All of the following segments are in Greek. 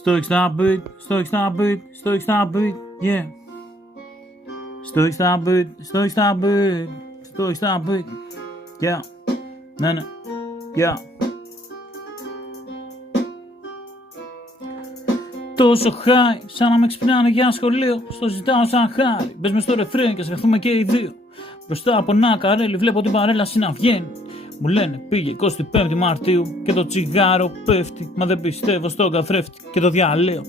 Stoic stop beat, stoic stop beat, stoic stop beat, yeah. Stoic stop beat, stoic stop beat, stoic stop beat, yeah. Ναι, yeah. Τόσο χάι, σαν να με ξυπνάνε για σχολείο. Στο ζητάω σαν χάρη. Μπες μες στο ρεφρέν και σγραφούμε και οι δύο. Μπροστά από ένα καρέλι βλέπω την παρέλαση να βγαίνει. Μου λένε πήγε 25η Μαρτίου και το τσιγάρο πέφτει. Μα δεν πιστεύω στον καθρέφτη και το διαλέω.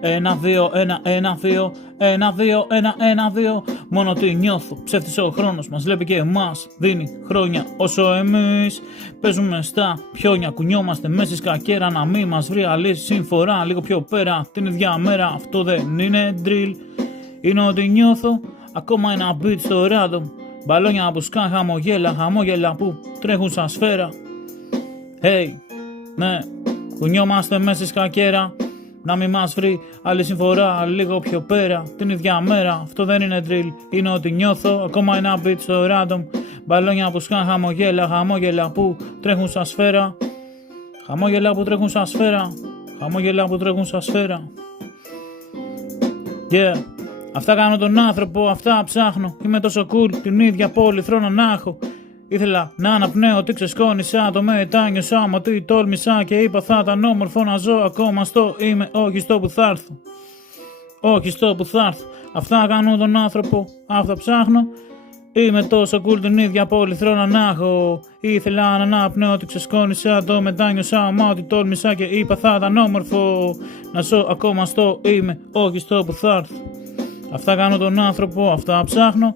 1, 2, 1, 1, 2, 1, 2, 1, 1, 2. Μόνο τι νιώθω. Ψεύτησε ο χρόνος μας, βλέπει και εμάς. Δίνει χρόνια όσο εμείς παίζουμε στα πιόνια. Κουνιόμαστε μέσα στη σκακέρα να μην μας βρει αλήθεια. Συμφορά λίγο πιο πέρα την ίδια μέρα. Αυτό δεν είναι drill. Είναι ότι νιώθω. Ακόμα ένα beat στο random. Μπαλόνια που σκάν χαμόγελα που τρέχουν σαν σφαίρα. Hey, ναι, κουνιόμαστε μέσα στη σκακέρα. Να μην μας βρει άλλη συμφορά λίγο πιο πέρα την ίδια μέρα. Αυτό δεν είναι drill, είναι ότι νιώθω. Ακόμα ένα beat στο random. Μπαλόνια που σκάν χαμόγελα που τρέχουν σαν σφαίρα. Χαμόγελα που τρέχουν σαν σφαίρα. Χαμόγελα που τρέχουν σαν σφαίρα. Yeah. Αυτά κάνω τον άνθρωπο, αυτά ψάχνω. Είμαι τόσο cool, την ίδια πόλη θρώνω να έχω. Ήθελα να αναπνέω τι ξεσκόνησα, το μετάνιωσα, μα τι τόλμησα και είπα θα ήταν όμορφο να ζω ακόμα στο είμαι, όχι στο που θα έρθω. Όχι στο που θα έρθω. Αυτά κάνω τον άνθρωπο, αυτά ψάχνω. Είμαι τόσο cool, την ίδια πόλη θρώνω να έχω. Ήθελα να αναπνέω τι ξεσκόνησα, το μετάνιωσα, μα ότι τόλμησα και είπα θα ήταν όμορφο να ζω ακόμα στο είμαι, όχι στο που θα έρθω. Αυτά κάνω τον άνθρωπο, αυτά ψάχνω.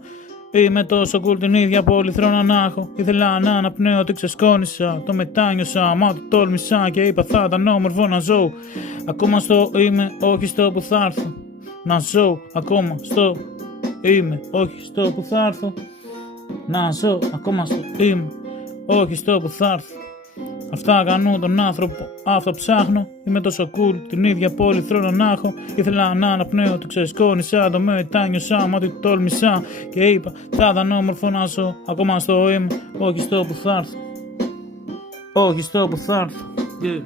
Είμαι τόσο cool, την ίδια πόλη θρώνω να έχω. Ήθελα να αναπνέω ότι ξεσκόνησα, το μετάνιωσα, μα ότι τόλμησα και είπα θα ήταν όμορφο να ζω ακόμα στο είμαι, όχι στο που θα έρθω. Να ζω ακόμα στο είμαι, όχι στο που θα έρθω. Να ζω ακόμα στο είμαι, όχι στο που θα έρθω. Αυτά κάνω τον άνθρωπο, αυτό ψάχνω. Είμαι τόσο cool, την ίδια πόλη θρώνω να έχω. Ήθελα να αναπνέω, το ξεσκόνησα, το μετάνιωσα, μα ότι τόλμησα και είπα θα ήταν όμορφο να ζω ακόμα στο είμαι, όχι στο που θα έρθω. Όχι στο που θα έρθω. Yeah.